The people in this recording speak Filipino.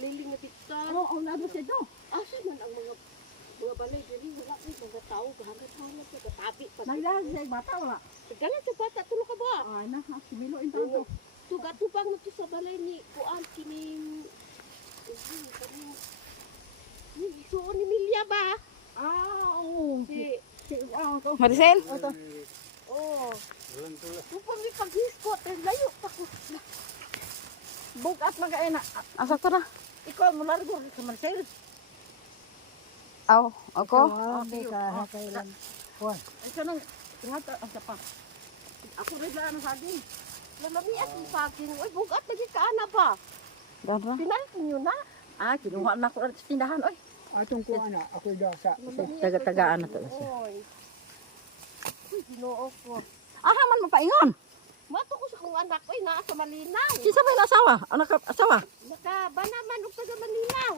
Lili na pizza. Oo, oh, ano siya do? Asa man ang mga mga balay diri wala kay mga tao gahagat hanap sa tabi pa. Naglalag sa bata wala. Tagalan sa bata tulo ka ba? Ah, na ha ah, similo in tanto. Tugatubang na sa balay ni kuan kining Ito ni Milya ba? Ah, oo. Si, si, ah, ito. Maricel? Ito. Oo. Upang may pag-iskot, layo pa ko. Bukat magaina. Asa to na? mo largo sa Marcel. Aw, ako? Okay ka, kailan. Kuwan. Ito nang, tingat, ang sapa. Ako rin lang sa akin. Lalamias mo sa akin. Uy, bugat lagi ka na ba? Gaba? Pinalit niyo na. Ah, kinuha na ako sa tindahan. Uy. Atong ko ana, ako dasa. Taga-tagaan na to. Oy. Uy, ginoo ko. Ah, haman mo pa ingon. Mato ko sa kong anak ko, naa sa malinaw. Si sabay na asawa? Anak asawa? Ka, ba naman og taga Malinaw.